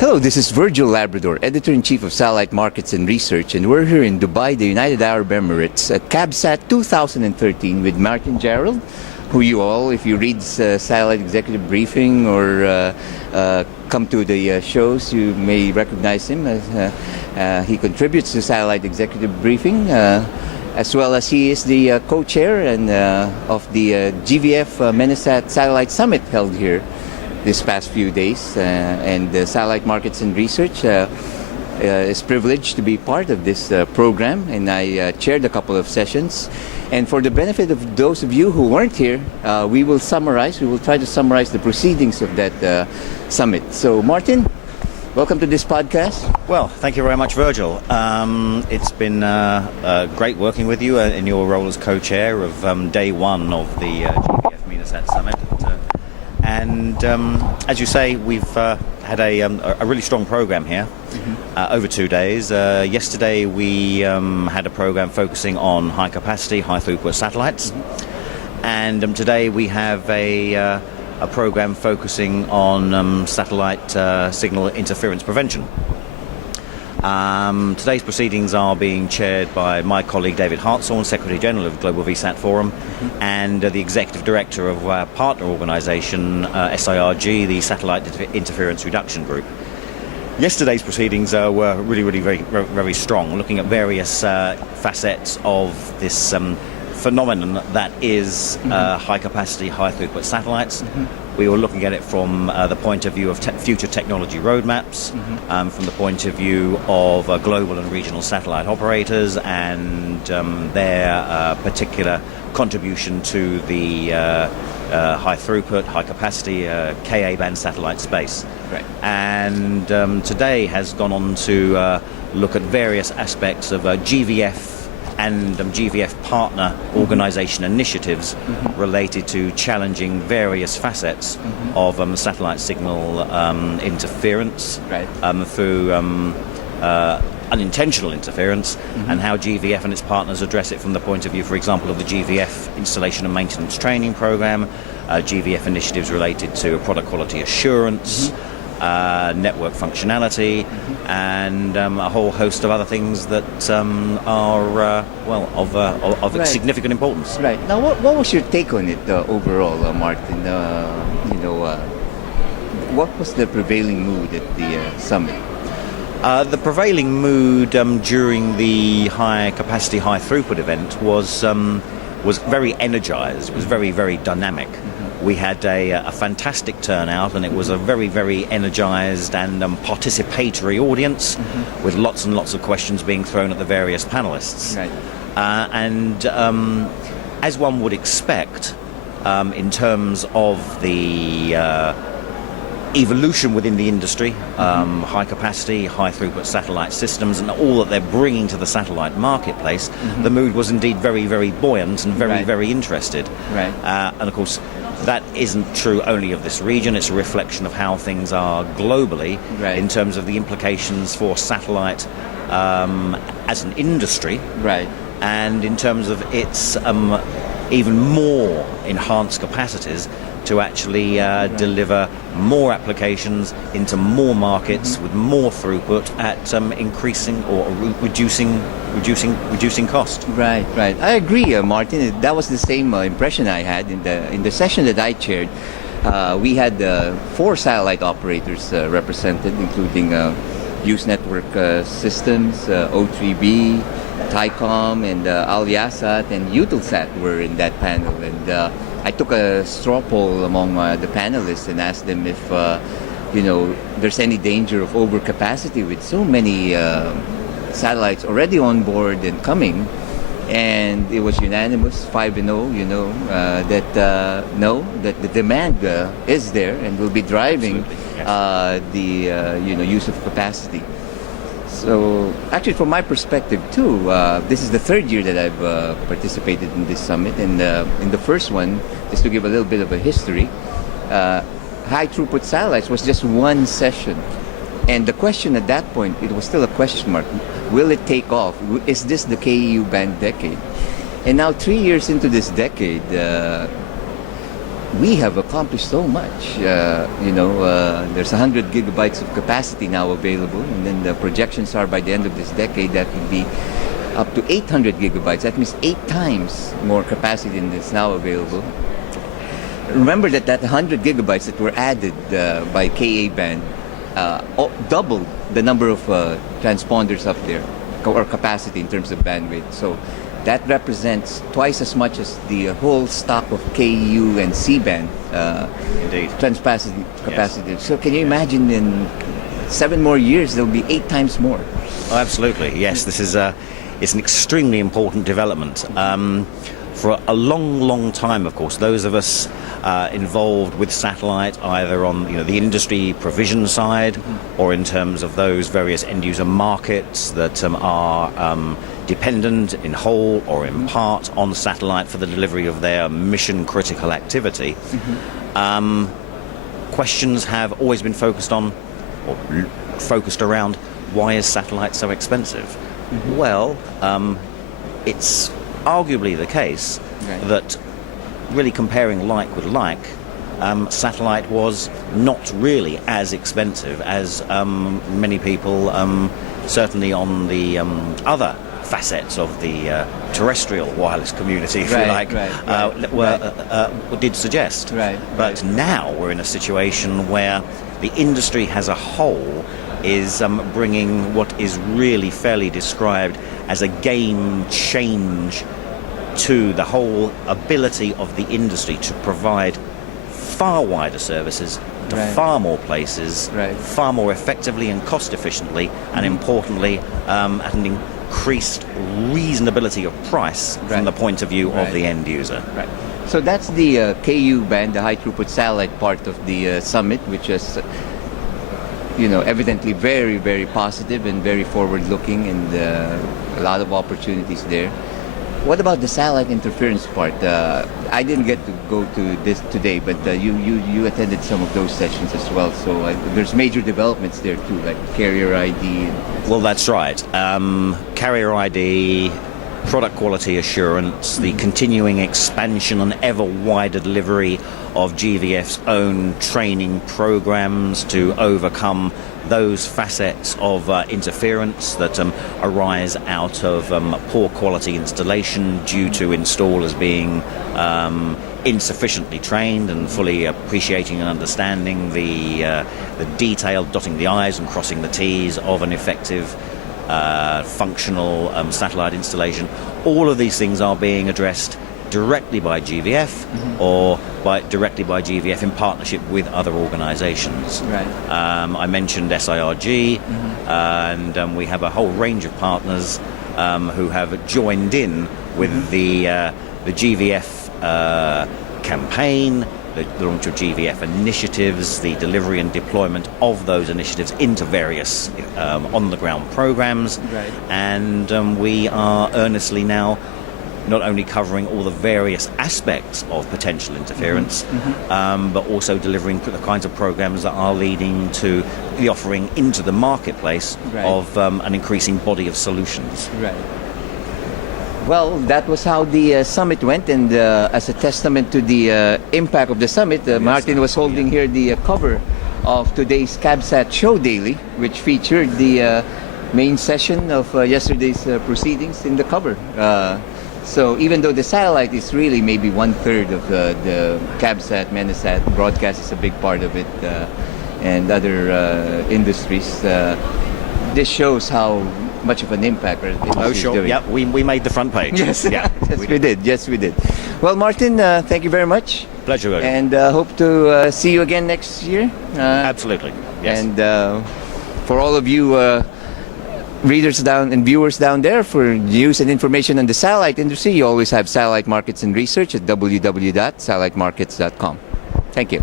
Hello, this is Virgil, Labrador, Editor-in-Chief of Satellite Markets and Research, and we're here in Dubai, the United Arab Emirates, at Cabsat 2013 with Martin Jarrold, who you all, if you read Satellite Executive Briefing or come to the shows, you may recognize him. He contributes to Satellite Executive Briefing, as well as he is the co-chair of the GVF Menisat Satellite Summit held here this past few days, and Satellite Markets and Research is privileged to be part of this program, and I chaired a couple of sessions. And for the benefit of those of you who weren't here, we will try to summarize the proceedings of that summit. So Martin, welcome to this podcast. Well, thank you very much, Virgil. It's been great working with you in your role as co-chair of day one of the GVF Menisat Summit. And as you say, we've had a really strong program here over 2 days. Yesterday we had a program focusing on high capacity, high throughput satellites. And today we have a program focusing on satellite signal interference prevention. Today's proceedings are being chaired by my colleague David Hartshorn, Secretary General of Global VSAT Forum, and the Executive Director of our partner organisation, SIRG, the Satellite Interference Reduction Group. Yesterday's proceedings were really very strong, looking at various facets of this phenomenon that is high capacity, high throughput satellites. We were looking at it from the point of view of future technology roadmaps, from the point of view of global and regional satellite operators and their particular contribution to the high throughput, high capacity Ka-band satellite space. Right. And today has gone on to look at various aspects of GVF and GVF partner organisation initiatives related to challenging various facets of satellite signal interference through unintentional interference, and how GVF and its partners address it from the point of view, for example, of the GVF installation and maintenance training program, GVF initiatives related to product quality assurance, network functionality, and a whole host of other things that are of significant importance. Right. Now, what was your take on it overall, Martin? What was the prevailing mood at the summit? The prevailing mood during the high capacity, high throughput event was very energized. It was very dynamic. We had a fantastic turnout, and it was a very energized and participatory audience, with lots and lots of questions being thrown at the various panelists. Right. And as one would expect, in terms of the evolution within the industry, high capacity, high throughput satellite systems, and all that they're bringing to the satellite marketplace, the mood was indeed very buoyant and very interested. Right. And of course, that isn't true only of this region. It's a reflection of how things are globally, in terms of the implications for satellite as an industry, and in terms of its even more enhanced capacities to actually deliver more applications into more markets with more throughput at increasing or reducing cost. Right. I agree, Martin. That was the same impression I had in the session that I chaired. We had 4 satellite operators represented, including Use Network Systems, O3B, Thaicom, and Al-Yasat and Eutelsat were in that panel, and I took a straw poll among the panelists and asked them if there's any danger of overcapacity with so many satellites already on board and coming, and it was unanimous, 5-0, that the demand is there and will be driving the use of capacity. So actually, from my perspective too, this is the 3rd year that I've participated in this summit, and in the first one, just to give a little bit of a history, high throughput satellites was just one session, and the question at that point, it was still a question mark: will it take off? Is this the KU band decade? And now 3 years into this decade, we have accomplished so much. There's 100 gigabytes of capacity now available, and then the projections are by the end of this decade that would be up to 800 gigabytes. That means 8 times more capacity than is now available. Remember that 100 gigabytes that were added by Ka band doubled the number of transponders up there, or capacity in terms of bandwidth. So that represents twice as much as the whole stock of Ku and C-band Indeed. capacity. Yes. So can you imagine in 7 more years there'll be 8 times more? Oh, absolutely. Yes, this is it's an extremely important development. For a long, long time, of course, those of us involved with satellite, either on the industry provision side, or in terms of those various end-user markets that are dependent in whole or in part on satellite for the delivery of their mission-critical activity. Questions have always been focused on, or focused around, why is satellite so expensive? Well, it's arguably the case that, really comparing like with like, satellite was not really as expensive as many people, certainly on the other facets of the terrestrial wireless community, if you like, did suggest. But now we're in a situation where the industry as a whole is bringing what is really fairly described as a game change to the whole ability of the industry to provide far wider services to far more places, far more effectively and cost efficiently, and importantly at an increased reasonability of price from the point of view of the end user. So that's the Ku band, the high throughput satellite part of the summit, which is evidently very, very positive and very forward-looking, and a lot of opportunities there. What about the satellite interference part? I didn't get to go to this today, but you attended some of those sessions as well. So there's major developments there too, like carrier ID. Well, that's right. Carrier ID, product quality assurance, the continuing expansion and ever wider delivery of GVF's own training programs to overcome those facets of interference that arise out of poor quality installation due to installers being insufficiently trained and fully appreciating and understanding the detailed dotting the I's and crossing the T's of an effective functional satellite installation. All of these things are being addressed directly by GVF or directly by GVF in partnership with other organizations. I mentioned SIRG, and we have a whole range of partners who have joined in with the GVF campaign, the launch of GVF initiatives, the delivery and deployment of those initiatives into various on-the-ground programs, and we are earnestly now not only covering all the various aspects of potential interference, but also delivering the kinds of programs that are leading to the offering into the marketplace of an increasing body of solutions. Well, that was how the summit went, and as a testament to the impact of the summit, Martin was holding here the cover of today's Cabsat Show Daily, which featured the main session of yesterday's proceedings in the cover. So even though the satellite is really maybe 1/3 of the Cabsat, Menisat broadcast is a big part of it, and other industries, this shows how much of an impact our industry is doing. Yeah, we made the front page. Yes, yes, we did. Well, Martin, thank you very much. Pleasure. And hope to see you again next year. Absolutely. Yes. And for all of you readers down and viewers down there, for news and information on the satellite industry, you always have Satellite Markets and Research at www.satellitemarkets.com. Thank you.